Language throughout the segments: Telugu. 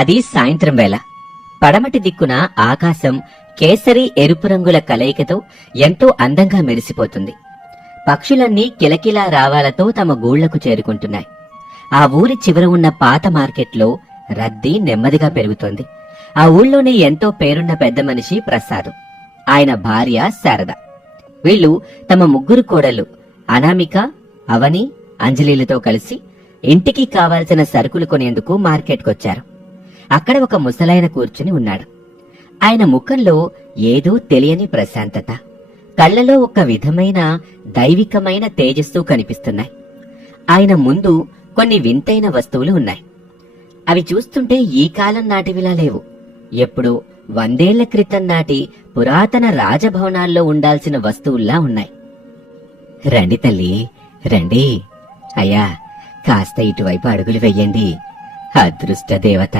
అది సాయంత్రం వేళ. పడమటి దిక్కున ఆకాశం కేసరి ఎరుపు రంగుల కలయికతో ఎంతో అందంగా మెరిసిపోతుంది. పక్షులన్నీ కిలకిలా రావాలతో తమ గూళ్లకు చేరుకుంటున్నాయి. ఆ ఊరి చివర ఉన్న పాత మార్కెట్లో రద్దీ నెమ్మదిగా పెరుగుతోంది. ఆ ఊళ్ళోనే ఎంతో పేరున్న పెద్ద మనిషి ప్రసాదు, ఆయన భార్య శారద. వీళ్లు తమ ముగ్గురు కోడళ్లు అనామిక, అవని, అంజలిలతో కలిసి ఇంటికి కావాల్సిన సరుకులు కొనేందుకు మార్కెట్కొచ్చారు. అక్కడ ఒక ముసలాయన కూర్చుని ఉన్నాడు. ఆయన ముఖంలో ఏదో తెలియని ప్రశాంతత, కళ్లలో ఒక విధమైన దైవికమైన తేజస్సు కనిపిస్తున్నాయి. ఆయన ముందు కొన్ని వింతైన వస్తువులు ఉన్నాయి. అవి చూస్తుంటే ఈ కాలం నాటివిలా లేవు. ఎప్పుడో 100 ఏళ్ల క్రితం నాటి పురాతన రాజభవనాల్లో ఉండాల్సిన వస్తువుల్లా ఉన్నాయి. రండి తల్లి, రండి. అయ్యా, కాస్త ఇటువైపు అడుగులు వెయ్యండి. అదృష్ట దేవత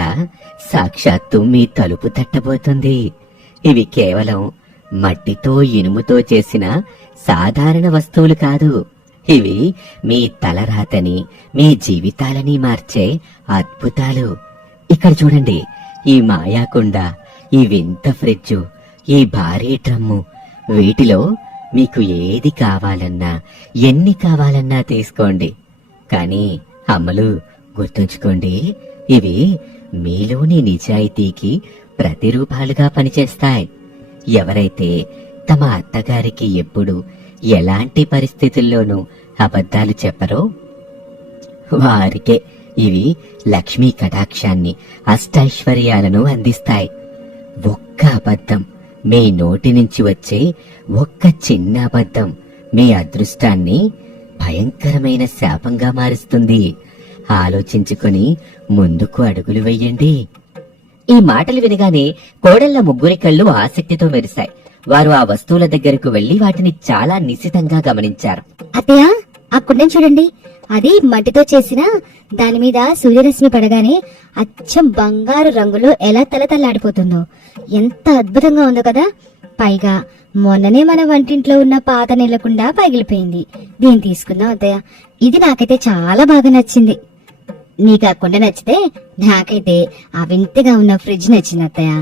సాక్షాత్తు మీ తలుపు తట్టబోతుంది. ఇవి కేవలం మట్టితో ఇనుముతో చేసిన సాధారణ వస్తువులు కాదు. ఇవి మీ తలరాతని, మీ జీవితాలని మార్చే అద్భుతాలు. ఇక్కడ చూడండి, ఈ మాయాకుండ, ఈ వింత ఫ్రిడ్జు, ఈ భారీ డ్రమ్ము, వీటిలో మీకు ఏది కావాలన్నా, ఎన్ని కావాలన్నా తీసుకోండి. కానీ అమ్మలు, గుర్తుంచుకోండి, ఇవి మీలోని నిజాయితీకి ప్రతిరూపాలుగా పనిచేస్తాయి. ఎవరైతే తమ అత్తగారికి ఎప్పుడు ఎలాంటి పరిస్థితుల్లోనూ అబద్ధాలు చెప్పరో వారికే ఇవి లక్ష్మీ కటాక్షాన్ని, అష్టైశ్వర్యాలను అందిస్తాయి. ఒక్క అబద్ధం, మీ నోటి నుంచి వచ్చే ఒక్క చిన్న అబద్ధం మీ అదృష్టాన్ని భయంకరమైన శాపంగా మారుస్తుంది. ఆలోచించుకొని ముందుకు అడుగులు వెయ్యండి. ఈ మాటలు వినగానే కోడళ్ల ముగ్గురి కళ్ళు ఆసక్తితో మెరిశాయి. వారు ఆ వస్తువుల దగ్గరకు వెళ్లి వాటిని చాలా నిశితంగా గమనించారు. అత్తయ్య, ఆ కుండను చూడండి. అది మట్టితో చేసిన, దాని మీద సూర్యరశ్మి పడగానే అచ్చం బంగారు రంగులో ఎలా తలతల్లాడిపోతుందో. ఎంత అద్భుతంగా ఉందో కదా. పైగా మొన్ననే మన వంటింట్లో ఉన్న పాత నీళ్లకుండా పగిలిపోయింది. దీన్ని తీసుకుందాం అత్తయ్య. ఇది నాకైతే చాలా బాగా నచ్చింది. నీకు ఆ కుండ నచ్చితే నాకైతే ఆ వింతగా ఉన్న ఫ్రిడ్జ్ నచ్చింది అత్తయ్య.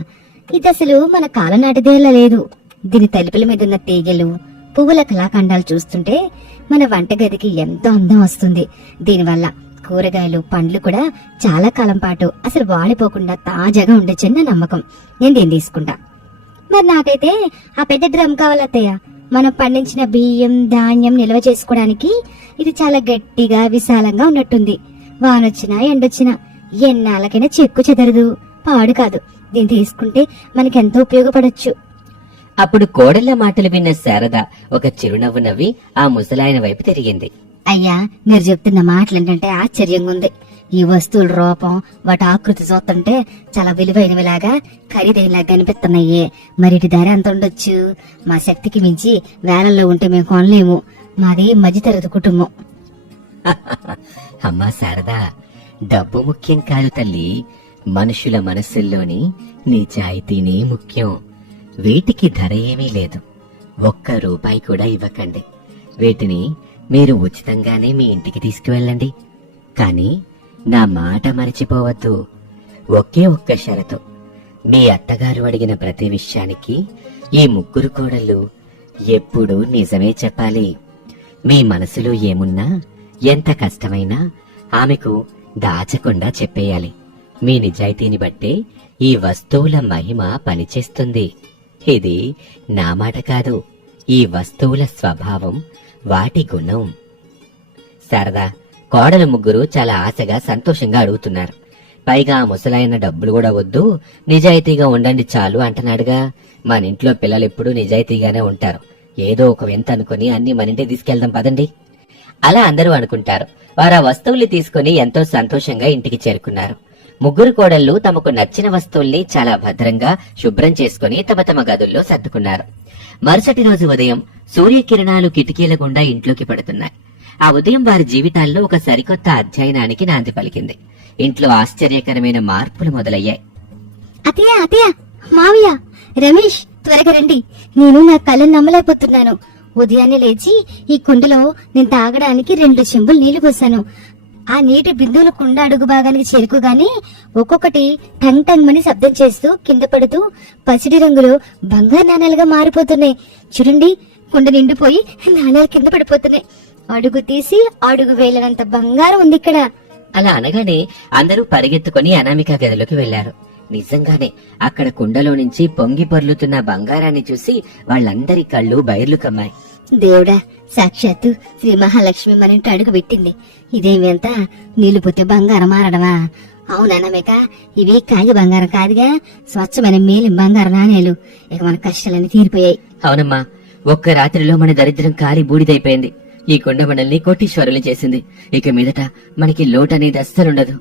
ఇది అసలు మన కాలం నాటిదేలా లేదు. దీని తలుపుల మీద ఉన్న తీగలు, పువ్వుల కళాఖండాలు చూస్తుంటే మన వంటగదికి ఎంతో అందం వస్తుంది. దీనివల్ల కూరగాయలు, పండ్లు కూడా చాలా కాలం పాటు అసలు వాడిపోకుండా తాజాగా ఉండొచ్చని నా నమ్మకం. నేను దీన్ని తీసుకుంటా. మరి నాకైతే ఆ పెద్ద డ్రమ్ కావాలత్తయ్య. మనం పండించిన బియ్యం, ధాన్యం నిల్వ చేసుకోవడానికి ఇది చాలా గట్టిగా, విశాలంగా ఉన్నట్టుంది. వానొచ్చినా ఎండొచ్చినా ఎన్నాళ్ళకైనా చెక్కు చెదరదు, పాడు కాదు. దీన్ని తీసుకుంటే మనకెంతో ఉపయోగపడొచ్చు. అప్పుడు కోడళ్ల మాటలు విన్న శారద ఒక చిరునవ్వు నవ్వి ఆ ముసలాయన వైపు తిరిగింది. అయ్యా, మీరు చెప్తున్న మాటలేంటంటే ఆశ్చర్యంగా ఉంది. ఈ వస్తువుల రూపం, వాటి ఆకృతి చూస్తుంటే చాలా విలువైనవిలాగా, ఖరీదైనలాగా కనిపిస్తున్నాయి. మరి ఇటు ధర ఎంత ఉండొచ్చు? మా శక్తికి మించి వేలల్లో ఉంటే మేము కొనలేము. మాది మధ్యతరగతి కుటుంబం. అమ్మా శారదా, డబ్బు ముఖ్యం కాదు తల్లి. మనుషుల మనసుల్లోని నిజాయితీనే ముఖ్యం. వీటికి ధర ఏమీ లేదు. ₹1 కూడా ఇవ్వకండి. వీటిని మీరు ఉచితంగానే మీ ఇంటికి తీసుకువెళ్ళండి. కానీ నా మాట మరిచిపోవద్దు. ఒకే ఒక్క షరతు. మీ అత్తగారు అడిగిన ప్రతి విషయానికి ఈ ముగ్గురు కోడళ్ళు ఎప్పుడూ నిజమే చెప్పాలి. మీ మనసులో ఏమున్నా, ఎంత కష్టమైనా ఆమెకు దాచకుండా చెప్పేయాలి. మీ నిజాయితీని బట్టే ఈ వస్తువుల మహిమ పనిచేస్తుంది. ఇది నా మాట కాదు, ఈ వస్తువుల స్వభావం, వాటి గుణం. శారదా, కోడలు ముగ్గురు చాలా ఆశగా, సంతోషంగా అడుగుతున్నారు. పైగా ఆ ముసలాయన డబ్బులు కూడా వద్దు, నిజాయితీగా ఉండండి చాలు అంటున్నాడుగా. మన ఇంట్లో పిల్లలెప్పుడూ నిజాయితీగానే ఉంటారు. ఏదో ఒక వింత అనుకుని అన్ని మన ఇంటికి తీసుకెళ్దాం పదండి. అలా అందరూ అనుకుంటారు. వారు ఆ వస్తువుల్ని తీసుకుని ఎంతో సంతోషంగా ఇంటికి చేరుకున్నారు. ముగ్గురు కోడళ్లు తమకు నచ్చిన వస్తువుల్ని చాలా భద్రంగా శుభ్రం చేసుకుని తమ తమ గదుల్లో సర్దుకున్నారు. మరుసటి రోజు ఉదయం సూర్యకిరణాలు కిటికీల గుండా ఇంట్లోకి పడుతున్నాయి. ఆ ఉదయం వారి జీవితాల్లో ఒక సరికొత్త అధ్యయనానికి నాంది పలికింది. ఇంట్లో ఆశ్చర్యకరమైన మార్పులు మొదలయ్యాయి. అతయ్య, అతయ్య, మావయ్య, రమేష్, త్వరగా రండి. నేను నా కళ్ళను నమ్మలేకపోతున్నాను. ఉదయాన్నే లేచి ఈ కుండలో నేను తాగడానికి 2 చెంబులు నీళ్లు పోసాను. ఆ నీటి బిందువులు కుండ అడుగు భాగానికి చేరుకోగానే ఒక్కొక్కటి టంగ్ టంగ్ మని శబ్దం చేస్తూ కింద పడుతూ పసిడి రంగులో బంగారు నాణాలుగా మారిపోతున్నాయి. చూడండి, కుండ నిండిపోయి నాణాలు కింద పడిపోతున్నాయి. అడుగు తీసి అడుగు వేలనంత బంగారం ఉంది ఇక్కడ. అలా అనగానే అందరూ పరిగెత్తుకుని అనామిక గదిలోకి వెళ్లారు. నిజంగానే అక్కడ కుండలో నుంచి పొంగి పొర్లుతున్న బంగారాన్ని చూసి వాళ్ళందరి కళ్ళు బైర్లు కమ్మాయి. దేవుడా, సాక్షాత్తు శ్రీ మహాలక్ష్మి మరింట అడుగు పెట్టింది. ఇదేమంతా నీళ్లు పొత్తే బంగారం మారడమా? అవుననమేక, ఇవి కాగి బంగారం కాదుగా, స్వచ్ఛమైన మేలి బంగారు నాణేలు. ఇక మన కష్టాలన్నీ తీరిపోయాయి. అవునమ్మా, ఒక్క రాత్రిలో మన దరిద్రం కాలి బూడిదైపోయింది. ఈ కుండ మనల్ని కోటీశ్వరులు చేసింది. ఇక మీదట మనకి లోటనేది అస్సలుండదు.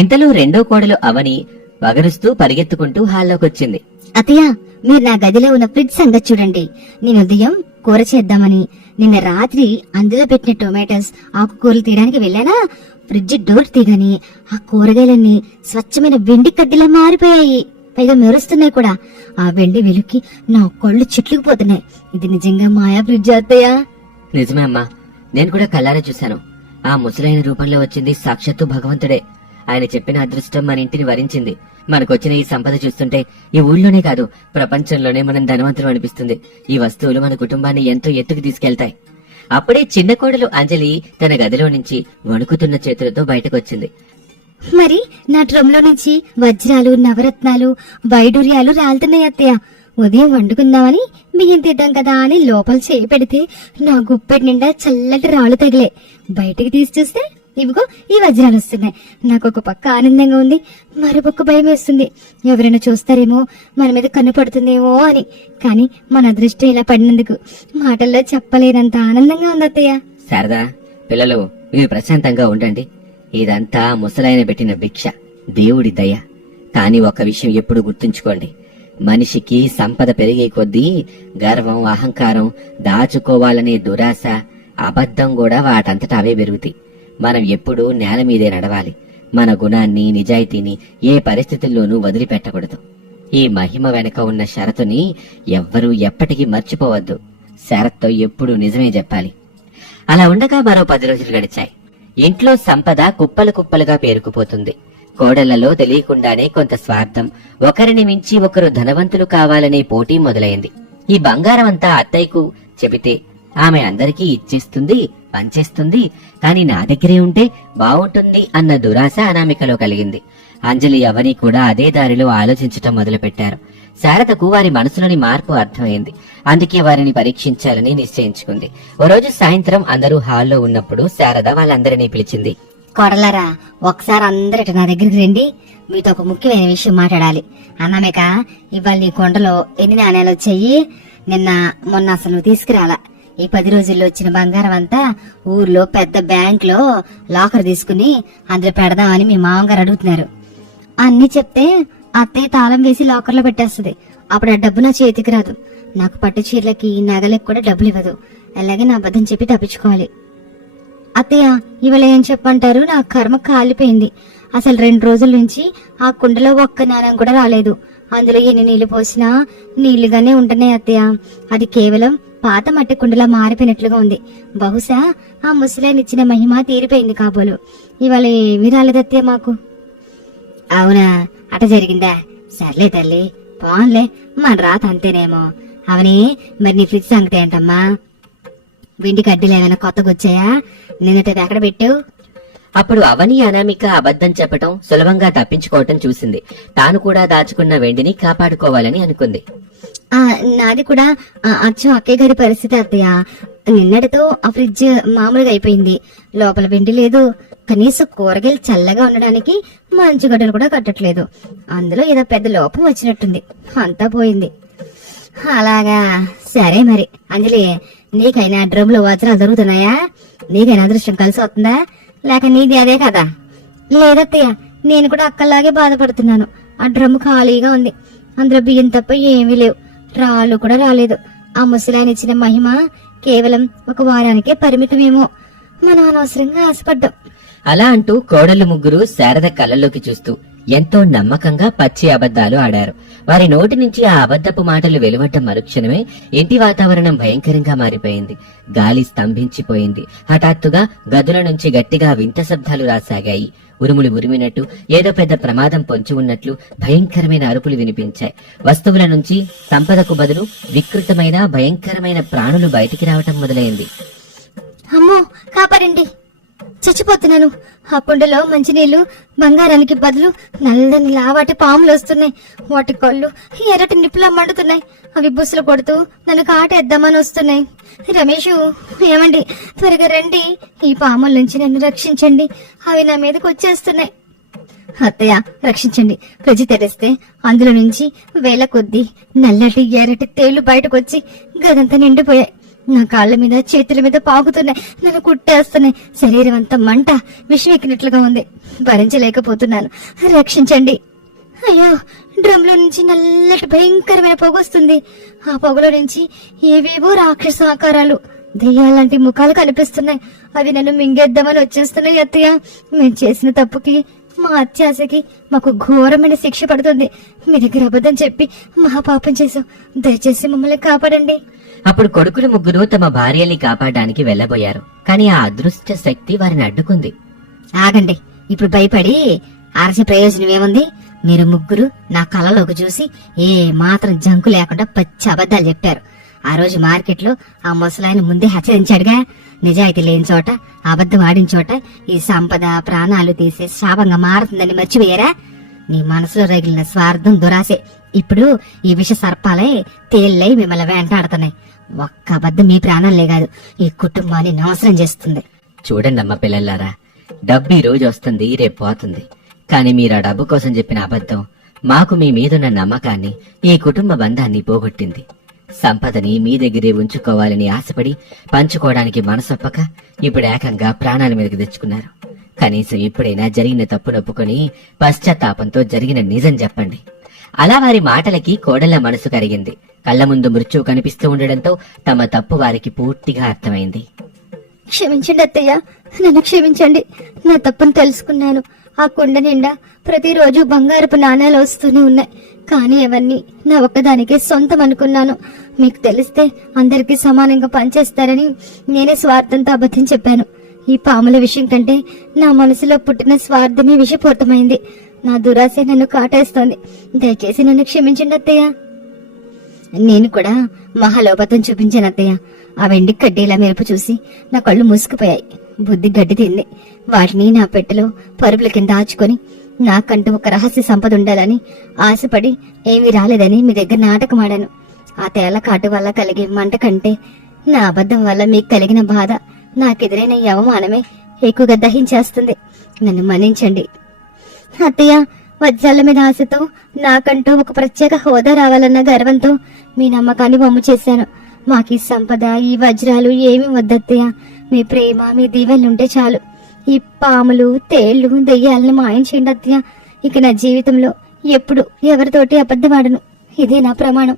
ఇంతలో రెండో కోడలు అవని వగరుస్తూ పరిగెత్తుకుంటూ హాల్లోకొచ్చింది. అత్తయ్య, మీరు నా గదిలో ఉన్న ఫ్రిడ్జ్ సంగతి చూడండి. నేను ఉదయం కూర చేద్దామని నిన్న రాత్రి అందులో పెట్టిన టొమాటోస్ ఆకుకూరలు తీయడానికి వెళ్ళానా, ఫ్రిడ్జ్ డోర్ తీగని ఆ కూరగాయలన్నీ స్వచ్ఛమైన వెండి కడ్డీలా మారిపోయాయి. పైగా మెరుస్తున్నాయి కూడా. ఆ వెండి వెలుక్కి నా కళ్ళు చిట్లుకుపోతున్నాయి. ఇది నిజంగా మాయా ఫ్రిడ్జ్ అత్తయ్య? నిజమే అమ్మా, నేను కూడా కళ్ళారా చూశాను. ఆ ముసలైన రూపంలో వచ్చింది సాక్షాత్తు భగవంతుడే. ఆయన చెప్పిన అదృష్టం మన ఇంటిని వరించింది. మనకొచ్చిన ఈ సంపద చూస్తుంటే ఈ ఊళ్ళోనే కాదు, ప్రపంచంలోనే మనం ధనవంతులు అనిపిస్తుంది. ఈ వస్తువులు మన కుటుంబాన్ని ఎంతో ఎత్తుకు తీసుకెళ్తాయి. అప్పుడే చిన్న కోడలు అంజలి తన గదిలో నుంచి వణుకుతున్న చేతులతో బయటకొచ్చింది. మరి నా డ్రమ్లో నుంచి వజ్రాలు, నవరత్నాలు, వైడూర్యాలు రాలుతున్నాయి అత్తయ్య. ఉదయం వండుకుందామని బియ్యం తీద్దాం కదా అని లోపల చేయి పెడితే నా గుప్పెటి నిండా చల్లటి రాళ్ళు తగిలే. బయటికి తీసి చూస్తే ఇవిగో ఈ వజ్రాలు వస్తున్నాయి. నాకు ఒక పక్క ఆనందంగా ఉంది, మరొక భయం వేస్తుంది. ఎవరైనా చూస్తారేమో, మన మీద కన్ను పడుతుందేమో అని. కానీ మన అదృష్టం ఇలా పడినందుకు మాటల్లో చెప్పలేనంత ఆనందంగా ఉంది అత్తయ్య. శారదా, పిల్లలు మీరు ప్రశాంతంగా ఉండండి. ఇదంతా ముసలాయన పెట్టిన భిక్ష, దేవుడి దయ. కాని ఒక విషయం ఎప్పుడు గుర్తుంచుకోండి, మనిషికి సంపద పెరిగే కొద్దీ గర్వం, అహంకారం, దాచుకోవాలనే దురాశ, అబద్ధం కూడా వాటంతటా అవే పెరుగుతాయి. మనం ఎప్పుడూ నేల మీదే నడవాలి. మన గుణాన్ని, నిజాయితీని ఏ పరిస్థితుల్లోనూ వదిలిపెట్టకూడదు. ఈ మహిమ వెనక ఉన్న షరతుని ఎవ్వరూ ఎప్పటికీ మర్చిపోవద్దు. షరత్తో ఎప్పుడూ నిజమే చెప్పాలి. అలా ఉండగా మరో 10 రోజులు గడిచాయి. ఇంట్లో సంపద కుప్పలు కుప్పలుగా పేరుకుపోతుంది. కోడళ్లలో తెలియకుండానే కొంత స్వార్థం, ఒకరిని మించి ఒకరు ధనవంతులు కావాలనే పోటీ మొదలైంది. ఈ బంగారం అంతా అత్తయ్యకు చెబితే ఆమె అందరికీ ఇచ్చేస్తుంది, పంచేస్తుంది. కాని నా దగ్గరే ఉంటే బావుంటుంది అన్న దురాశ అనామికలో కలిగింది. అంజలి, అవని కూడా అదే దారిలో ఆలోచించటం మొదలుపెట్టారు. శారదకు వారి మనసులోని మార్పు అర్థమైంది. అందుకే వారిని పరీక్షించాలని నిశ్చయించుకుంది. ఓ రోజు సాయంత్రం అందరూ హాల్లో ఉన్నప్పుడు శారద వాళ్ళందరినీ పిలిచింది. కొడలారా, ఒకసారి అందరట నా దగ్గరికి రండి. మీతో ఒక ముఖ్యమైన విషయం మాట్లాడాలి. అన్నామేక, ఇవాళ నీ కొండలో ఎన్ని నాణ్యాలు వచ్చాయి? నిన్న మొన్న అసలు నువ్వు తీసుకురాలా. ఈ 10 రోజుల్లో వచ్చిన బంగారం అంతా ఊర్లో పెద్ద బ్యాంక్ లో లాకర్ తీసుకుని అందులో పెడదామని మీ మామగారు అడుగుతున్నారు. అన్ని చెప్తే అత్తయ్య తాళం వేసి లాకర్ లో పెట్టేస్తుంది. అప్పుడు ఆ డబ్బు నా చేతికి రాదు. నాకు పట్టు చీరలకి, నగలకి కూడా డబ్బులు ఇవ్వదు. అలాగే నా అబద్ధం చెప్పి తప్పించుకోవాలి. అత్తయ్య, ఇవాళ ఏం చెప్పంటారు? నా కర్మ కాలిపోయింది. అసలు 2 రోజుల నుంచి ఆ కుండలో ఒక్క నాణం కూడా రాలేదు. అందులో ఎన్ని నీళ్లు పోసినా నీళ్లుగానే ఉంటున్నాయి అత్తయ్య. అది కేవలం పాత మట్టి కుండలా మారిపోయినట్లుగా ఉంది. బహుశా ఆ ముసలాయనిచ్చిన మహిమ తీరిపోయింది కాబోలు. ఇవాళ ఏమీ రాలేదత్తయ్య మాకు. అవునా, అట జరిగిందా? సర్లే తల్లి, పోన్లే, మన రాత అంతేనేమో. అవని, మరి నీ ఫ్రిడ్జ్ సంగతి ఏంటమ్మా? వెండి కడ్డీలు ఏమైనా కొత్తగా వచ్చాయా? నిన్నటి ఎక్కడ పెట్టావు? అప్పుడు అవని అనామిక అబద్ధం చెప్పటం, సులభంగా తప్పించుకోవటం చూసింది. తాను కూడా దాచుకున్న వెండిని కాపాడుకోవాలని అనుకుంది. నాది కూడా అచ్చం అక్కయ్య గారి పరిస్థితి అత్తయ్య. నిన్నటితో ఆ ఫ్రిడ్జ్ మామూలుగా అయిపోయింది. లోపల వెండి లేదు. కనీసం కూరగాయలు చల్లగా ఉండడానికి మంచు గడ్డలు కూడా కట్టట్లేదు. అందులో ఏదో పెద్ద లోపం వచ్చినట్టుంది. అంతా పోయింది. అలాగా, సరే మరి. అంజలి, నీకైనా డ్రమ్ లో వజ్రాలు దొరుకుతున్నాయా? నీకైనా అదృష్టం కలిసి వస్తుందా, లేక నీది అదే కదా? లేదత్తయ్య, నేను కూడా అక్కలాగే బాధపడుతున్నాను. ఆ డ్రమ్ ఖాళీగా ఉంది. అందులో బియ్యం తప్ప ఏమీ లేవు. రాళ్ళు కూడా రాలేదు. ఆ ముసలాయన ఇచ్చిన మహిమ కేవలం 1 వారానికే పరిమితమేమో. మనం అనవసరంగా ఆశపడ్డాం. అలా అంటూ కోడళ్ళు ముగ్గురు శారద కళ్ళల్లోకి చూస్తూ ఎంతో నమ్మకంగా పచ్చి అబద్ధాలు ఆడారు. వారి నోటి నుంచి ఆ అబద్ధపు మాటలు వెలువడ్డ మరుక్షణమే ఇంటి వాతావరణం భయంకరంగా మారిపోయింది. గాలి స్తంభించిపోయింది. హఠాత్తుగా గదుల నుంచి గట్టిగా వింత శబ్దాలు రాసాగాయి. ఉరుములు ఉరిమినట్టు, ఏదో పెద్ద ప్రమాదం పొంచి ఉన్నట్లు భయంకరమైన అరుపులు వినిపించాయి. వస్తువుల నుంచి సంపదకు బదులు వికృతమైన భయంకరమైన ప్రాణులు బయటికి రావటం మొదలైంది. అమ్మో, కాపాడండి, చచ్చిపోతున్నాను. ఆ కుండలో మంచినీళ్లు బంగారానికి బదులు నల్లని లావాటి పాములు వస్తున్నాయి. వాటి కళ్ళు ఎర్రటి నిప్పులా మండుతున్నాయి. అవి బుసలు కొడుతూ నన్ను కాటేద్దామని వస్తున్నాయి. రమేషు, ఏమండి, త్వరగా రండి, ఈ పాముల నుంచి నన్ను రక్షించండి, అవి నా మీదకి వచ్చేస్తున్నాయి. అత్తయ్య, రక్షించండి. ఫ్రిడ్జ్ తెరిస్తే అందులో నుంచి వేల కొద్దీ నల్లటి ఎర్రటి తేళ్లు బయటకొచ్చి గదంతా నిండిపోయాయి. నా కాళ్ళ మీద చేతుల మీద పాకుతున్నాయి, నన్ను కుట్టేస్తున్నాయి. శరీరం అంతా మంట విషమెక్కినట్లుగా ఉంది. భరించలేకపోతున్నాను, రక్షించండి. అయ్యో, డ్రమ్లో నుంచి నల్లటి భయంకరమైన పొగ వస్తుంది. ఆ పొగలో నుంచి ఏవేవో రాక్షస ఆకారాలు, దెయ్యాలంటి ముఖాలు కనిపిస్తున్నాయి. అవి నన్ను మింగేద్దామని వచ్చేస్తున్నాయి. అత్తయ్య, మేము చేసిన తప్పుకి, మా అత్యాశకి మాకు ఘోరమైన శిక్ష పడుతుంది. మీ దగ్గర అబద్ధం చెప్పి మహాపాపం చేశాం. దయచేసి మమ్మల్ని కాపాడండి. అప్పుడు కొడుకులు ముగ్గురు తమ భార్యల్ని కాపాడడానికి వెళ్లబోయారు. కానీ ఆ అదృష్ట శక్తి వారిని అడ్డుకుంది. ఆగండి, ఇప్పుడు భయపడి అరసే ప్రయోజనం ఏముంది? మీరు ముగ్గురు నా కళ్ళలోకి చూసి ఏ మాత్రం జంకు లేకుండా పచ్చి అబద్ధాలు చెప్పారు. ఆ రోజు మార్కెట్లో ఆ ముసలాయన ముందే హెచ్చరించాడుగా, నిజాయితీ లేని చోట, అబద్ధం ఆడిన చోట ఈ సంపద ప్రాణాలు తీసే శాపంగా మారుతుందని మర్చిపోయారా? నీ మనసులో రగిలిన స్వార్థం, దురాశే ఇప్పుడు ఈ విష సర్పాలై తేళ్లై మిమ్మల్ని వెంటాడుతున్నాయి. ఒక్క అబద్ధం మీ ప్రాణాలే కాదు, ఈ కుటుంబాన్ని నాశనం చేస్తుంది. చూడండమ్మా పిల్లలారా, డబ్బు ఈ రోజు వస్తుంది, రేపు పోతుంది. కానీ మీరు ఆ డబ్బు కోసం చెప్పిన అబద్ధం మాకు మీ మీదున్న నమ్మకాన్ని, ఈ కుటుంబ బంధాన్ని పోగొట్టింది. సంపదని మీ దగ్గరే ఉంచుకోవాలని ఆశపడి పంచుకోవడానికి మనసొప్పక ఇప్పుడు ఏకంగా ప్రాణాల మీదకి తెచ్చుకున్నారు. కనీసం ఇప్పుడైనా జరిగిన తప్పు నొప్పుకొని పశ్చాత్తాపంతో జరిగిన నిజం చెప్పండి. అలా వారి మాటలకి కోడళ్ల మనసు కరిగింది. కళ్ల ముందు మృత్యువు కనిపిస్తూ ఉండడంతో తమ తప్పు వారికి పూర్తిగా అర్థమైంది. క్షమించండి అత్తయ్య, నన్ను క్షమించండి. నా తప్పును తెలుసుకున్నాను. ఆ కుండ నిండా ప్రతిరోజు బంగారపు నాణేలు వస్తూనే ఉన్నాయి. కానీ అవన్నీ నా ఒక్కదానికే సొంతం అనుకున్నాను. మీకు తెలిస్తే అందరికీ సమానంగా పనిచేస్తారని నేనే స్వార్థంతో అబద్ధం చెప్పాను. ఈ పాముల విషయం కంటే నా మనసులో పుట్టిన స్వార్థమే విషపూరితమైంది. నా దురాశ నన్ను కాటేస్తోంది. దయచేసి నన్ను క్షమించండి అత్తయ్య. నేను కూడా మహాలోపతం చూపించాను అత్తయ్య. ఆ వెండి కడ్డీలా మెరుపు చూసి నా కళ్ళు మూసుకుపోయాయి. బుద్ధి గడ్డి తింది. వాటిని నా పెట్టెలో పరుపుల కింద దాచుకొని నాకంటూ ఒక రహస్య సంపద ఉండాలని ఆశపడి ఏమీ రాలేదని మీ దగ్గర నాటకం ఆడాను. ఆ తేళ్ల కాటు వల్ల కలిగే మంట కంటే నా అబద్ధం వల్ల మీకు కలిగిన బాధ, నాకెదురైన ఈ అవమానమే ఎక్కువగా దహించేస్తుంది. నన్ను మన్నించండి అత్తయ్య. వజ్రాల మీద ఆశతో, నాకంటూ ఒక ప్రత్యేక హోదా రావాలన్న గర్వంతో మీ నమ్మకాన్ని వమ్ము చేశాను. మాకీ సంపద, ఈ వజ్రాలు ఏమీ వద్దత్తయ్య. మీ ప్రేమ, మీ దీవెనలుంటే చాలు. ఈ పాములు, తేళ్లు, దెయ్యాలని మాయం చేయండి అత్తయ్య. ఇక నా జీవితంలో ఎప్పుడు ఎవరితోటి అబద్ధమాడను. ఇదే నా ప్రమాణం.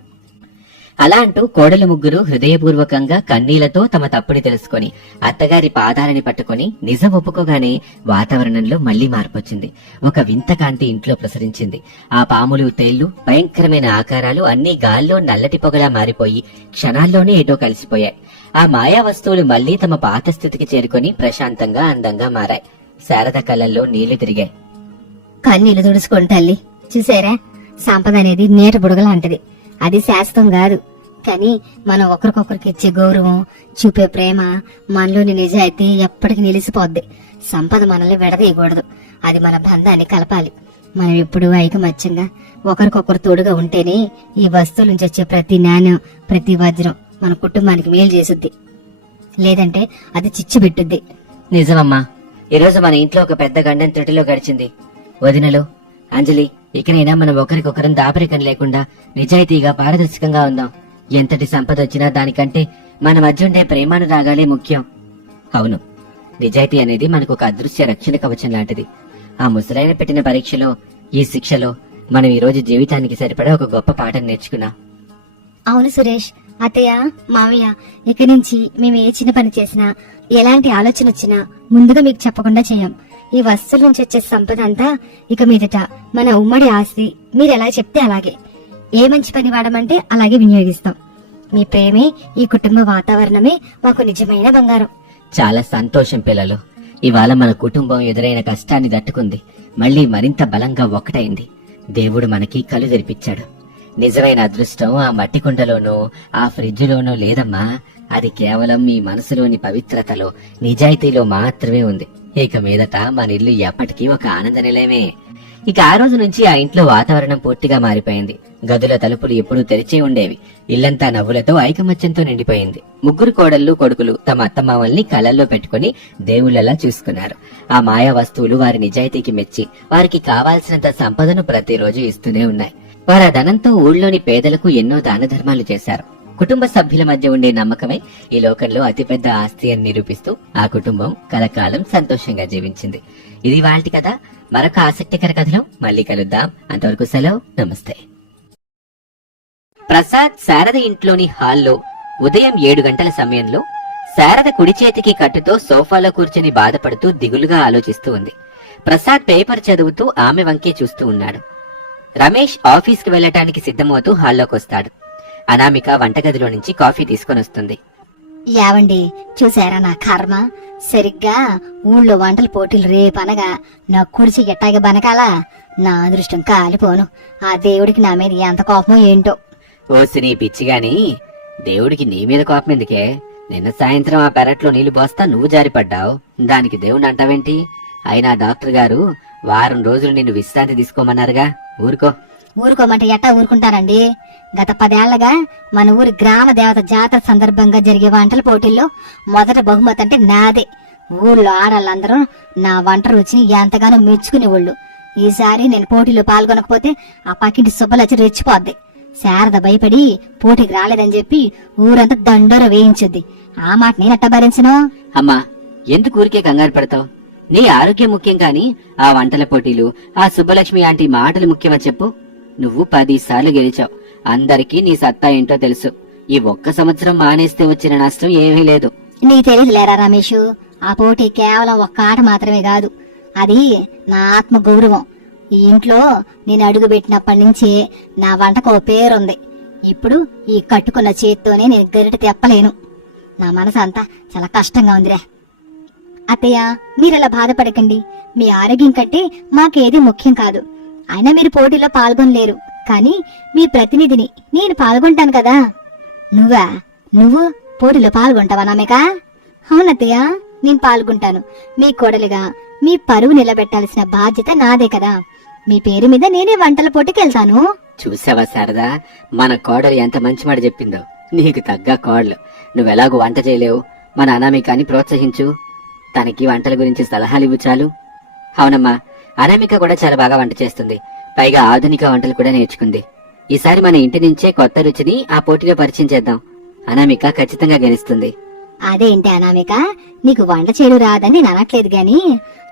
అలా అంటూ కోడలు ముగ్గురు హృదయపూర్వకంగా కన్నీళ్లతో తమ తప్పుని తెలుసుకొని అత్తగారి పాదాలని పట్టుకొని నిజం ఒప్పుకోగానే వాతావరణంలో మళ్లీ మార్పొచ్చింది. ఒక వింత కాంతి ఇంట్లో ప్రసరించింది. ఆ పాములు, తేళ్లు, భయంకరమైన ఆకారాలు అన్నీ గాల్లో నల్లటి పొగలా మారిపోయి క్షణాల్లోనే ఏటో కలిసిపోయాయి. ఆ మాయా వస్తువులు మళ్లీ తమ పాత స్థితికి చేరుకొని ప్రశాంతంగా, అందంగా మారాయి. శారద కళ్ళల్లో నీళ్లు తిరిగాయి. కన్నీళ్లు తుడుచుకోండి తల్లి. చూసారా, సంపద అనేది నీట బుడగలాంటిది. అది శాశ్వతం కాదు. కానీ మనం ఒకరికొకరికి ఇచ్చే గౌరవం, చూపే ప్రేమ, మనలోని నిజాయితీ ఎప్పటికీ నిలిసిపోద్ది. సంపద మనల్ని విడదీయకూడదు, అది మన బంధాన్ని కలపాలి. మనం ఎప్పుడు ఐకమత్యంగా ఒకరికొకరు తోడుగా ఉంటేనే ఈ వస్తువుల నుంచి వచ్చే ప్రతి నాణ్యం, ప్రతి వజ్రం మన కుటుంబానికి మేలు చేసుద్ది. లేదంటే అది చిచ్చు పెట్టుద్ది. నిజమమ్మా, ఈరోజు మన ఇంట్లో ఒక పెద్ద గండం త్రుటిలో గడిచింది. వదినలో, అంజలి, ఇకనైనా మనం ఒకరికొకరం దాపరికం లేకుండా నిజాయితీగా, పారదర్శకంగా ఉందాం. ఎంతటి సంపద వచ్చినా దానికంటే మన మధ్య ఉండే ప్రేమానురాగాలే ముఖ్యం. అవును, నిజాయితీ అనేది మనకు ఒక అదృశ్య రక్షణ కవచం లాంటిది. ఆ ముసలాయన పెట్టిన పరీక్షలో, ఈ శిక్షలో మనం ఈ రోజు జీవితానికి సరిపడా ఒక గొప్ప పాఠం నేర్చుకున్నాం. అవును సురేష్, అత్తయ్య, మామయ్య, ఇక నుంచి మేము ఏ చిన్న పని చేసినా, ఎలాంటి ఆలోచన వచ్చినా ముందుగా మీకు చెప్పకుండా చేయం. ఈ వస్తువుల నుంచి వచ్చే సంపద అంతా ఇక మీదట మన ఉమ్మడి ఆస్తి. మీరు ఎలా చెప్తే అలాగే, ఏ మంచి పని వాడమంటే అలాగే వినియోగిస్తాం. మీ ప్రేమే, ఈ కుటుంబ వాతావరణమే మాకు నిజమైన బంగారం. చాలా సంతోషం పిల్లలు. ఇవాళ మన కుటుంబం ఎదురైన కష్టాన్ని తట్టుకుంది, మళ్ళీ మరింత బలంగా ఒక్కటైంది. దేవుడు మనకి కళ్ళు తెరిపించాడు. నిజమైన అదృష్టం ఆ మట్టి కుండలోనో ఆ ఫ్రిడ్జ్లోనో లేదమ్మా. అది కేవలం మీ మనసులోని పవిత్రతలో, నిజాయితీలో మాత్రమే ఉంది. ఇక మీదట మన ఇల్లు ఎప్పటికీ ఒక ఆనంద నిలయమే. ఇక ఆ రోజు నుంచి ఆ ఇంట్లో వాతావరణం పూర్తిగా మారిపోయింది. గదుల తలుపులు ఎప్పుడూ తెరిచే ఉండేవి. ఇల్లంతా నవ్వులతో ఐకమత్యంతో నిండిపోయింది. ముగ్గురు కోడళ్ళు కొడుకులు తమ అత్తమామల్ని కళ్ళల్లో పెట్టుకుని దేవుళ్లలా చూసుకున్నారు. ఆ మాయా వస్తువులు వారి నిజాయితీకి మెచ్చి వారికి కావాల్సినంత సంపదను ప్రతిరోజు ఇస్తూనే ఉన్నాయి. వారు ఆ ధనంతో ఊళ్ళోని పేదలకు ఎన్నో దాన ధర్మాలు చేశారు. కుటుంబ సభ్యుల మధ్య ఉండే నమ్మకమే ఈ లోకంలో అతిపెద్ద ఆస్తి అని నిరూపిస్తూ ఆ కుటుంబం కలకాలం సంతోషంగా జీవించింది. ఇది వాల్టి కథ. మరొక ఆసక్తికర కథలో మళ్ళీ కలుద్దాం. అంతవరకు సెలవు, నమస్తే. ప్రసాద్ శారద ఇంట్లోని హాల్లో ఉదయం 7 గంటల సమయంలో శారద కుడి చేతికి కట్టుతో సోఫాలో కూర్చుని బాధపడుతూ దిగులుగా ఆలోచిస్తూ ఉంది. ప్రసాద్ పేపర్ చదువుతూ ఆమె వంకే చూస్తూ ఉన్నాడు. రమేష్ ఆఫీస్కి వెళ్లటానికి సిద్ధమవుతూ హాల్లోకొస్తాడు. అనామిక వంటగదిలో నుంచి కాఫీ తీసుకొని వస్తుంది. యావండి, చూసారా నా కర్మ? సరిగ్గా ఊళ్ళో వంటల పోటీలు రేపనగా నా కుడిచి ఎట్టాగే బనకాలా. నా అదృష్టం కాలిపోను. ఆ దేవుడికి నా మీద ఎంత కోపమో ఏంటో. ఓసి నీ పిచ్చిగాని, దేవుడికి నీ మీద కోపం ఎందుకే? నిన్న సాయంత్రం ఆ పెరట్లో నీళ్లు పోస్తా నువ్వు జారిపడ్డావు. దానికి దేవుణ్ణి అంటావేంటి? అయినా డాక్టర్ గారు వారం రోజులు నిన్ను విశ్రాంతి తీసుకోమన్నారుగా. ఊరుకో. ఊరుకోమంటే ఎట్టా ఊరుకుంటానండి? గత 10 ఏళ్లగా మన ఊరి గ్రామ దేవత జాతర సందర్భంగా జరిగే వంటల పోటీల్లో మొదటి బహుమతి అంటే నాదే. ఊళ్ళో ఆడాళ్ళందరూ నా వంట రుచిని ఎంతగానో మెచ్చుకునేవాళ్ళు. ఈసారి నేను పోటీలో పాల్గొనకపోతే ఆ పక్కింటి సుబ్బలచ్చి రెచ్చిపోద్ది. శారద భయపడి పోటీకి రాలేదని చెప్పి ఊరంతా దండోర వేయించుద్ది. ఆ మాట నేనెట్టా భరించను? అమ్మా, ఎందుకు ఊరికే కంగారు పడతావు? నీ ఆరోగ్యం ముఖ్యం కాని ఆ వంటల పోటీలు, ఆ సుబ్బలక్ష్మి ఆంటీ మాటలు ముఖ్యమా చెప్పు? నువ్వు 10 సార్లు గెలిచావు. అందరికీ నీ సత్తా ఏంటో తెలుసు. ఈ ఒక్క సంవత్సరం మానేస్తే వచ్చిన నష్టం ఏమీ లేదు. నీ తెలియదు లేరా రమేష్? ఆ పోటీ కేవలం ఒక్క ఆట మాత్రమే కాదు, అది నా ఆత్మ గౌరవం. ఈ ఇంట్లో నేను అడుగు పెట్టినప్పటి నుంచే నా వంటకు ఓ పేరుంది. ఇప్పుడు ఈ కట్టుకున్న చేత్తోనే నేను గరిట తెప్పలేను. నా మనసు అంతా చాలా కష్టంగా ఉందిరా. అత్తయ్య, మీరలా బాధపడకండి. మీ ఆరోగ్యం కంటే మాకేది ముఖ్యం కాదు. అయినా మీరు పోటీలో పాల్గొనలేరు, కానీ మీ ప్రతినిధిని నేను పాల్గొంటాను కదా. నువ్వు పోటీలో పాల్గొంటావా నామిక? అవునత్తయ్య, నేను పాల్గొంటాను. మీ కోడలిగా మీ పరువు నిలబెట్టాల్సిన బాధ్యత నాదే కదా. మీ పేరు మీద నేనే వంటల పోటీకి వెళ్తాను. చూసావా శారదా, మన కోడలు ఎంత మంచి మాట చెప్పిందో. నీకు తగ్గ కోడలు. నువ్వెలాగూ వంట చేయలేవు, మన అనామికాని ప్రోత్సహించు. తనకి వంటల గురించి సలహాలు ఇవ్వు చాలు. అవునమ్మా, అనామిక కూడా చాలా బాగా వంట చేస్తుంది. పైగా ఆధునిక వంటలు కూడా నేర్చుకుంది. ఈసారి మన ఇంటి నుంచే కొత్త రుచిని ఆ పోటీలో పరిచయం చేద్దాం. అనామిక ఖచ్చితంగా గెలుస్తుంది. అదేంటి అనామిక, నీకు వంట చేయడు రాదని నేను అనట్లేదు గాని,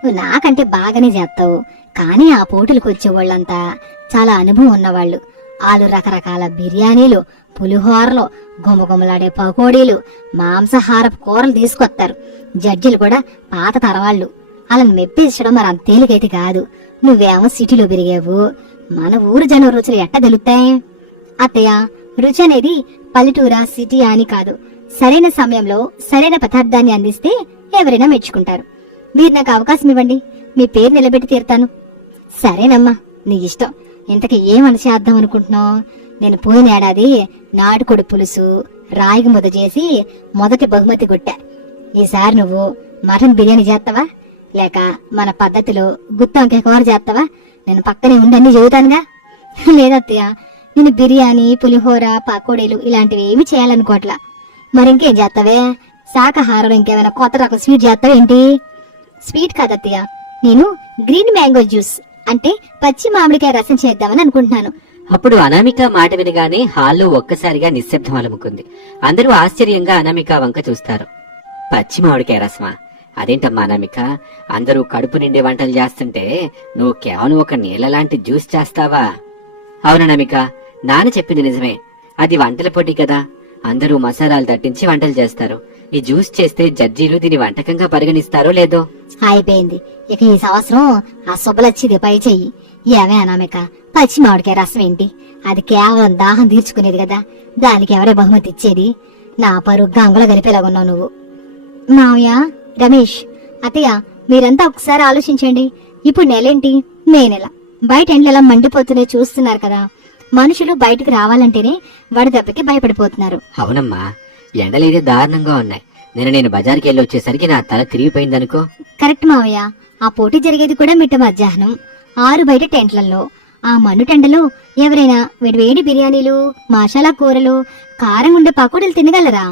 నువ్వు నాకంటే బాగానే చేస్తావు. కానీ ఆ పోటీలకు వచ్చే వాళ్ళంతా చాలా అనుభవం ఉన్నవాళ్లు. వాళ్ళు రకరకాల బిర్యానీలు, పులిహోరలు, గుమగుమలాడే పకోడీలు, మాంసాహారపు కూరలు తీసుకొస్తారు. జడ్జిలు కూడా పాత తరవాళ్లు. వాళ్ళని మెప్పించడం మరి అంత తేలికైతే కాదు. నువ్వేమో సిటీలో పెరిగావు. మన ఊరు జనం రుచులు ఎట్ట తెలుస్తాయి? అత్తయ్య, రుచి అనేది పల్లెటూరా సిటీ అని కాదు. సరైన సమయంలో సరైన పదార్థాన్ని అందిస్తే ఎవరైనా మెచ్చుకుంటారు. మీరు నాకు అవకాశం ఇవ్వండి, మీ పేరు నిలబెట్టి తీరుతాను. సరేనమ్మా, నీ ఇష్టం. ఇంతకీ ఏమని చేద్దాం అనుకుంటున్నావు? నేను పోయిన ఏడాది నాటుకోడి పులుసు, రాయికి ముద్ద చేసి మొదటి బహుమతి కొట్టా. ఈసారి నువ్వు మటన్ బిర్యానీ చేస్తావా, లేక మన పద్ధతిలో గుత్తొంకాయ కూర చేస్తావా? నేను పక్కనే ఉండని చెబుతానుగా. లేదత్తయ్య, నేను బిర్యానీ, పులిహోర, పకోడీలు ఇలాంటివి ఏమి చేయాలనుకోవట్లా. మరింకేం చేస్తావే? శాకాహారం ఇంకేమైనా కొత్త రకం స్వీట్ చేస్తావేంటి? స్వీట్ కాదత్తయ్య, నేను గ్రీన్ మ్యాంగో జ్యూస్ అంటే పచ్చి మామిడికాయ రసం చేద్దామని అనుకుంటున్నాను. అప్పుడు అనామిక మాట వినగానే హాల్లో ఒక్కసారిగా నిశ్శబ్దం అలుముకుంది. అందరూ ఆశ్చర్యంగా అనామిక వంక చూస్తారు. పచ్చి మామిడికాయ రసమా? అదేంటమ్మా అనామిక, అందరూ కడుపు నిండే వంటలు చేస్తుంటే నువ్వు కేవలం ఒక నీళ్ళలాంటి జ్యూస్ చేస్తావా? అవుననామిక, నాన్న చెప్పింది నిజమే. అది వంటల పోటీ కదా, అందరూ మసాలాలు తట్టించి వంటలు చేస్తారు. ఈ జ్యూస్ చేస్తే జడ్జీలు దీని వంటకంగా పరిగణిస్తారో లేదో. అయిపోయింది. ఇక ఈ సంవత్సరం ఆ శుభలచ్చిది పై చెయ్యి. ఏమే అనామిక, పచ్చి మామిడికాయ రసం ఏంటి? అది కేవలం దాహం తీర్చుకునేది కదా, దానికి ఎవరే బహుమతి ఇచ్చేది? నా పరుగు గంగలో గలిపేలాగున్నావు నువ్వు. మావయ్య, రమేష్, అత్తయ్య, మీరంతా ఒకసారి ఆలోచించండి. ఇప్పుడు నెలేంటి? మే నెల. బయట ఎండలు ఎలా మండిపోతున్నాయి చూస్తున్నారు కదా. మనుషులు బయటకు రావాలంటేనే వడదెబ్బకి భయపడిపోతున్నారు. అవునమ్మా, ఎండలేదే దారుణంగా ఉన్నాయి. నేను బజార్కి వెళ్ళి వచ్చేసరికి నా తల తిరిగిపోయిందనుకో. కరెక్ట్ మావయ్య. ఆ పోటీ జరిగేది కూడా మిట్ట మధ్యాహ్నం 6 బయట టెంట్లలో. ఆ మండుటెండలో ఎవరైనా వేడివేడి బిర్యానీలు, మసాలా కూరలు, కారం ఉండే పకోడీలు తినగలరా?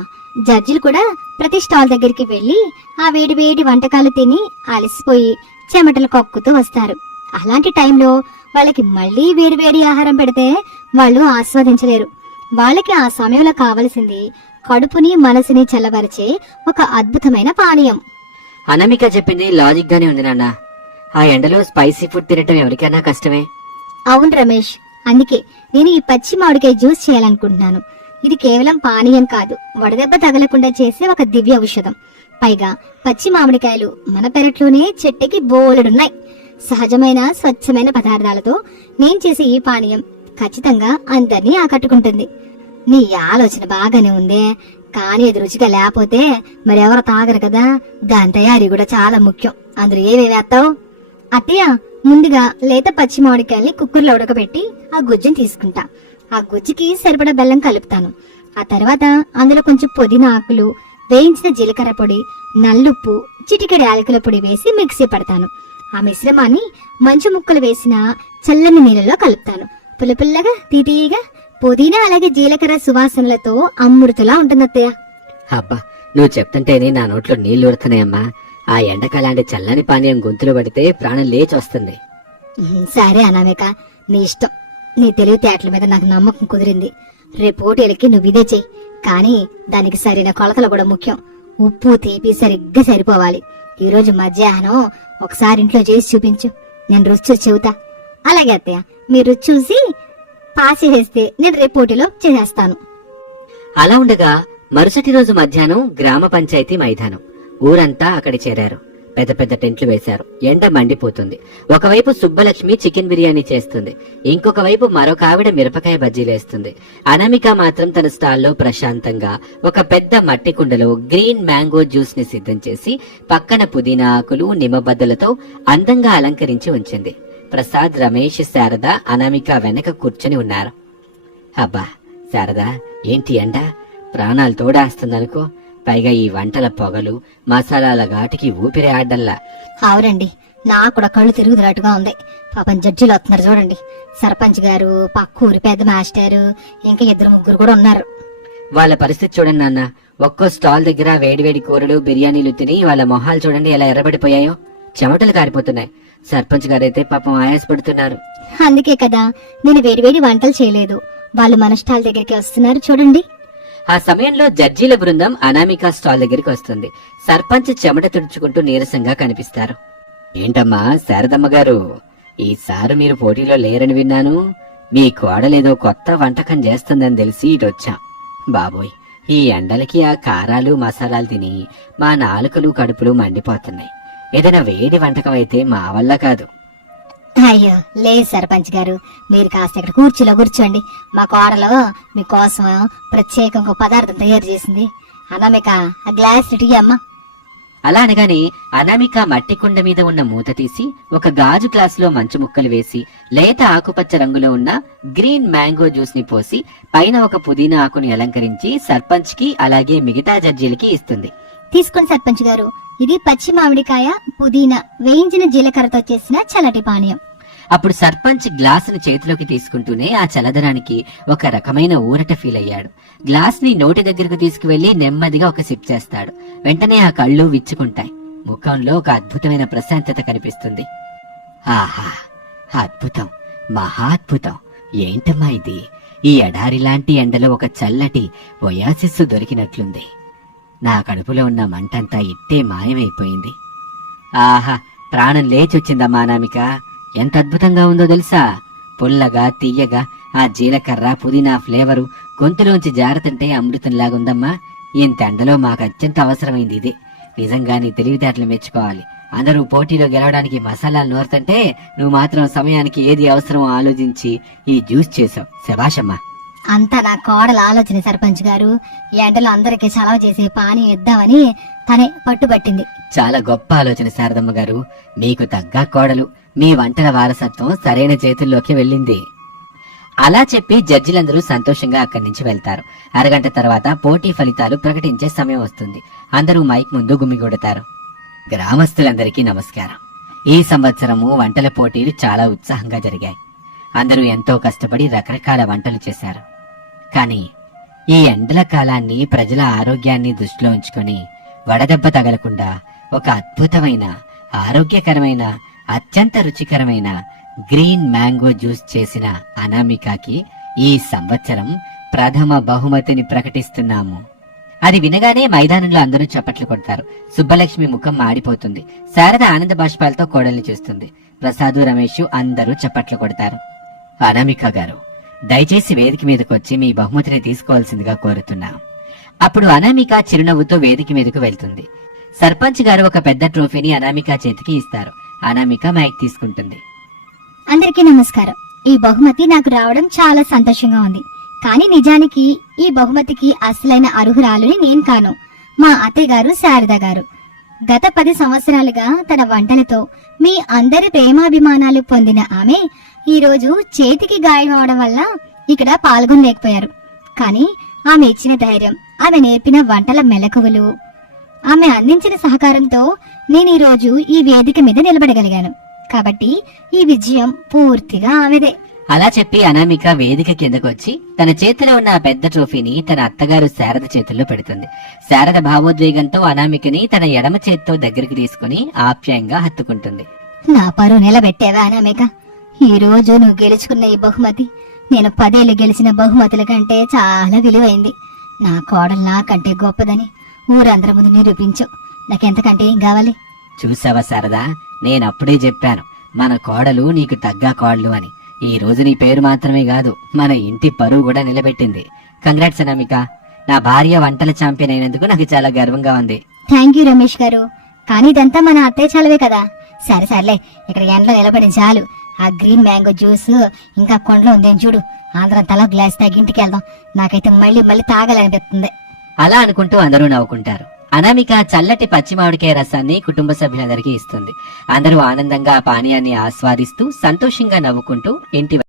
జడ్జిలు కూడా ప్రతి స్టాల్ దగ్గరికి వెళ్లి ఆ వేడివేడి వంటకాలు తిని అలసిపోయి చెమటలు కక్కుతూ వస్తారు. అలాంటి టైంలో వాళ్ళకి మళ్లీ వేడివేడి ఆహారం పెడితే వాళ్ళు ఆస్వాదించలేరు. వాళ్ళకి ఆ సమయంలో కావలసింది కడుపుని మనసుని చల్లబరిచే ఒక అద్భుతమైన పానీయం. అనామిక చెప్పింది లాజిక్ గానే ఉంది నాన్న. ఆ ఎండలో స్పైసీ ఫుడ్ తినటం ఎవరికైనా కష్టమే. అవును రమేష్, అందుకే నేను ఈ పచ్చి మామిడికాయ జ్యూస్ చేయాలనుకుంటున్నాను. ఇది కేవలం పానీయం కాదు, వడదెబ్బ తగలకుండా చేసే ఒక దివ్య ఔషధం. పైగా పచ్చి మామిడికాయలు మన పెరట్లోనే చెట్టుకి బోలెడున్నాయి. సహజమైన స్వచ్ఛమైన పదార్థాలతో నేను చేసే ఈ పానీయం ఖచ్చితంగా అందరినీ ఆకట్టుకుంటుంది. నీ ఆలోచన బాగానే ఉందే, కానీ అది రుచిగా లేకపోతే మరెవరు తాగరు కదా. దాని తయారీ కూడా చాలా ముఖ్యం. అందులో ఏవేవి వేస్తావు? అత్తయ్య, ముందుగా లేత పచ్చి మామిడికాయల్ని కుక్కర్లో ఉడకబెట్టి ఆ గుజ్జుని తీసుకుంటా. ఆ గుజ్జుకి సరిపడా బెల్లం కలుపుతాను. ఆ తర్వాత అందులో కొంచెం పుదీనా ఆకులు, వేయించిన జీలకర్ర పొడి, నల్లుప్పు, చిటికెడు యాలకుల పొడి వేసి మిక్సీ పడతాను. ఆ మిశ్రమాన్ని మంచు ముక్కలు వేసిన చల్లని నీళ్ళలో కలుపుతాను. పుల్లపుల్లగా తీతీగా పుదీనా అలాగే జీలకర్ర సువాసనలతో అమృతలా ఉంటుంది అత్తయ్య. అబ్బా, నువ్వు చెప్తుంటేనే నా నోట్లో నీళ్లు ఊరుతున్నాయమ్మా. ఆ ఎండకాలాంటి చల్లని పానీయం గొంతులో పడితే ప్రాణం లేచి వస్తుంది. సరే అనామిక, నీ ఇష్టం. నీ తెలివితేటల మీద నాకు నమ్మకం కుదిరింది. రేపు పోటీలకి నువ్వు ఇదే చెయ్యి. కానీ దానికి సరైన కొలతలు కూడా ముఖ్యం. ఉప్పు తీపి సరిగ్గా సరిపోవాలి. ఈ రోజు మధ్యాహ్నం ఒకసారి ఇంట్లో చేసి చూపించు, నేను రుచి చూసి చెబుతా. అలాగే అత్తయ్య, మీరు రుచి చూసి పాస్ చేస్తే నేను రేపు పోటీలో చేసేస్తాను. అలా ఉండగా మరుసటి రోజు మధ్యాహ్నం గ్రామ పంచాయతీ మైదానం. ఊరంతా అక్కడి చేరారు. పెద్ద పెద్ద టెంట్లు వేశారు. ఎండ మండిపోతుంది. ఒకవైపు సుబ్బలక్ష్మి చికెన్ బిర్యానీ చేస్తుంది, ఇంకొక వైపు మరొక ఆవిడ మిరపకాయ బజ్జీలేస్తుంది. అనామిక మాత్రం తన స్టాల్లో ప్రశాంతంగా ఒక పెద్ద మట్టి కుండలో గ్రీన్ మ్యాంగో జ్యూస్ ని సిద్ధం చేసి పక్కన పుదీనా ఆకులు, నిమ్మబద్దలతో అందంగా అలంకరించి ఉంచింది. ప్రసాద్, రమేష్, శారద అనామిక వెనక కూర్చొని ఉన్నారు. అబ్బా శారద, ఏంటి ఎండ ప్రాణాలు తోడేస్తుందనుకో. పైగా ఈ వంటల పొగలు, మసాలాల ఘాటికి ఊపిరి ఆడ్డల్లా. అవునండి, నాకు కూడా కళ్ళు తిరుగుతున్నట్టుగా ఉంది. పాపం జడ్జిలు వస్తున్నారు చూడండి. సర్పంచ్ గారు, పక్కూరి పెద్ద మాస్టారు, ఇంకా 2-3 కూడా ఉన్నారు. వాళ్ళ పరిస్థితి చూడండి నాన్న. ఒక్కో స్టాల్ దగ్గర వేడివేడి కూరలు, బిర్యానీలు తిని వాళ్ళ మొహాలు చూడండి ఎలా ఎర్రబడిపోయాయో. చెమటలు కారిపోతున్నాయి. సర్పంచ్ గారైతే పాపం ఆయాసపడుతున్నారు. అందుకే కదా నేను వేడివేడి వంటలు చేయలేదు. వాళ్ళు మన స్టాల్ దగ్గరికి వస్తున్నారు చూడండి. ఆ సమయంలో జడ్జీల బృందం అనామిక స్టాల్ దగ్గరికి వస్తుంది. సర్పంచ్ చెమట తుడుచుకుంటూ నీరసంగా కనిపిస్తారు. ఏంటమ్మా శారదమ్మ గారు, ఈసారి మీరు పోటీలో లేరని విన్నాను. మీ కోడలేదో కొత్త వంటకం చేస్తుందని తెలిసి ఇటొచ్చాం. బాబోయ్, ఈ ఎండలకి ఆ కారాలు మసాలాలు తిని మా నాలుకలు కడుపులు మండిపోతున్నాయి. ఏదైనా వేడి వంటకం అయితే మా వల్ల కాదు. అయ్యో లేదు సర్పంచ్ గారు, మీరు కాస్త ఇక్కడ కూర్చులో కూర్చోండి. మా కోడలో మీకోసం ప్రత్యేకంగా పదార్థం తయారు చేసింది. అనామిక, ఆ గ్లాస్ ఇటీ అమ్మా. అలా అనగానే అనామిక మట్టి కుండ మీద ఉన్న మూత తీసి ఒక గాజు గ్లాసులో మంచు ముక్కలు వేసి లేత ఆకుపచ్చ రంగులో ఉన్న గ్రీన్ మ్యాంగో జ్యూస్ ని పోసి పైన ఒక పుదీనా ఆకుని అలంకరించి సర్పంచ్ కి అలాగే మిగతా జడ్జీలకి ఇస్తుంది. తీసుకోండి సర్పంచ్ గారు, ఇది పచ్చి మామిడికాయ, పుదీనా, వేయించిన జీలకర్రతో చేసిన చల్లటి పానీయం. అప్పుడు సర్పంచ్ గ్లాసుని చేతిలోకి తీసుకుంటూనే ఆ చల్లదనానికి ఒక రకమైన ఊరట ఫీల్ అయ్యాడు. గ్లాస్ ని నోటి దగ్గరకు తీసుకువెళ్లి నెమ్మదిగా ఒక సిప్ చేస్తాడు. వెంటనే ఆ కళ్ళు విచ్చుకుంటాయి. ముఖంలో ఒక అద్భుతమైన ప్రశాంతత కనిపిస్తుంది. ఆహా, అద్భుతం, మహాద్భుతం. ఏంటమ్మా ఇది? ఈ ఎడారి లాంటి ఎండలో ఒక చల్లటి ఒయాసిస్సు దొరికినట్లుంది. నా కడుపులో ఉన్న మంటంతా ఇట్టే మాయమైపోయింది. ఆహా, ప్రాణం లేచొచ్చిందమ్మా అనామిక. ఎంత అద్భుతంగా ఉందో తెలుసా? పుల్లగా, తీయగా ఆ జీలకర్ర, పుదీనా ఫ్లేవరు గొంతులోంచి జారుతుంటే అమృతంలాగుందమ్మా. ఇంత ఎండలో మాకు అత్యంత అవసరమైంది ఇదే. నిజంగా నీ తెలివితేటలు మెచ్చుకోవాలి. అందరూ పోటీలో గెలవడానికి మసాలాలు నూరుతుంటే నువ్వు మాత్రం సమయానికి ఏది అవసరమో ఆలోచించి ఈ జ్యూస్ చేసావు. శభాషమ్మా. అంతా నా కోడల ఆలోచన సర్పంచ్ గారు. ఈ ఎండలో అందరికి చలవ చేసే పానీ ఇద్దామని తనే పట్టుబట్టింది. చాలా గొప్ప ఆలోచన శారదమ్మ గారు. మీకు తగ్గ కోడలు. మీ వంటల వారసత్వం సరైన చేతుల్లోకి వెళ్ళింది. అలా చెప్పి జడ్జిలందరూ సంతోషంగా అక్కడి నుంచి వెళ్తారు. అరగంట తర్వాత పోటీ ఫలితాలు ప్రకటించే సమయం వస్తుంది. అందరూ మైక్ ముందు గుమిగూడతారు. గ్రామస్తులందరికీ నమస్కారం. ఈ సంవత్సరము వంటల పోటీలు చాలా ఉత్సాహంగా జరిగాయి. అందరూ ఎంతో కష్టపడి రకరకాల వంటలు చేశారు. కానీ ఈ ఎండల కాలాన్ని, ప్రజల ఆరోగ్యాన్ని దృష్టిలో ఉంచుకొని వడదెబ్బ తగలకుండా ఒక అద్భుతమైన, ఆరోగ్యకరమైన, అత్యంత రుచికరమైన గ్రీన్ మ్యాంగో జ్యూస్ చేసిన అనామికకి ఈ సంవత్సరం ప్రథమ బహుమతిని ప్రకటిస్తున్నాము. అది వినగానే మైదానంలో అందరూ చప్పట్లు కొడతారు. సుబ్బలక్ష్మి ముఖం మాడిపోతుంది. శారద ఆనంద బాష్పాలతో కోడల్ని చూస్తుంది. ప్రసాదు, రమేష్ అందరూ చప్పట్లు కొడతారు. అనామిక గారు, దయచేసి వేదిక మీదకు వచ్చి మీ బహుమతిని తీసుకోవాల్సిందిగా కోరుతున్నాం. అప్పుడు అనామిక చిరునవ్వుతో వేదిక మీదకు వెళ్తుంది. సర్పంచ్ గారు ఒక పెద్ద ట్రోఫీని అనామిక చేతికి ఇస్తారు. అనామిక మైక్ తీసుకుంటుంది. అందరికీ నమస్కారం. ఈ బహుమతి నాకు రావడం చాలా సంతోషంగా ఉంది. కానీ నిజానికి ఈ బహుమతికి అసలైన అర్హురాలుని నేను కాను, మా అత్తయ్య గారు శారద గారు. గత 10 సంవత్సరాలుగా తన వంటలతో మీ అందరి ప్రేమాభిమానాలు పొందిన ఆమె ఈ రోజు చేతికి గాయం అవడం వల్ల ఇక్కడ పాల్గొనలేకపోయారు. కానీ ఆమె ఇచ్చిన ధైర్యం, ఆమె నేర్పిన వంటల మెలకువలు, ఆమె అందించిన సహకారంతో నేను ఈ రోజు ఈ వేదిక మీద నిలబడగలిగాను. కాబట్టి ఈ విజయం పూర్తిగా ఆమెదే. అలా చెప్పి అనామిక వేదిక కిందకొచ్చి తన చేతిలో ఉన్న ఆ పెద్ద ట్రోఫీని తన అత్తగారు శారద చేతుల్లో పెడుతుంది. శారద భావోద్వేగంతో అనామికని తన ఎడమ చేత్తో దగ్గరికి తీసుకుని ఆప్యాయంగా హత్తుకుంటుంది. నా పరువు నిలబెట్టావా అనామిక? ఈ రోజు నువ్వు గెలుచుకున్న ఈ బహుమతి నేను 10 ఏళ్లు గెలిచిన బహుమతుల కంటే చాలా విలువైంది. నా కోడలు నాకంటే గొప్పదని ఊరందరి ముందు నిరూపించు. నాకెంతకంటే ఏం కావాలి? చూసావా శారదా, నేనప్పుడే చెప్పాను మన కోడలు నీకు తగ్గ కోడలు అని. ఈ రోజు నీ పేరు మాత్రమే కాదు, మన ఇంటి పరువు కూడా నిలబెట్టింది. కంగ్రాట్స్ అనామిక. నా భార్య వంటల ఛాంపియన్ అయినందుకు నాకు చాలా గర్వంగా ఉంది. థ్యాంక్ యూ రమేష్ గారు. కానీ ఇదంతా మన అత్తయ్య చాలవే కదా. సరే సర్లే, ఇక్కడ ఎండలో నిలబడి చాలు. ఆ గ్రీన్ మ్యాంగో జ్యూస్ ఇంకా కొండలో ఉందేం చూడు. అందరం తల గ్లాస్ తాగి ఇంటికి వెళ్దాం. నాకైతే మళ్ళీ తాగాలనిపిస్తుంది. అలా అనుకుంటూ అందరూ నవ్వుకుంటారు. అనామిక చల్లటి పచ్చి మామిడికాయ రసాన్ని కుటుంబ సభ్యులందరికీ ఇస్తుంది. అందరూ ఆనందంగా ఆ పానీయాన్ని ఆస్వాదిస్తూ సంతోషంగా నవ్వుకుంటూ ఇంటి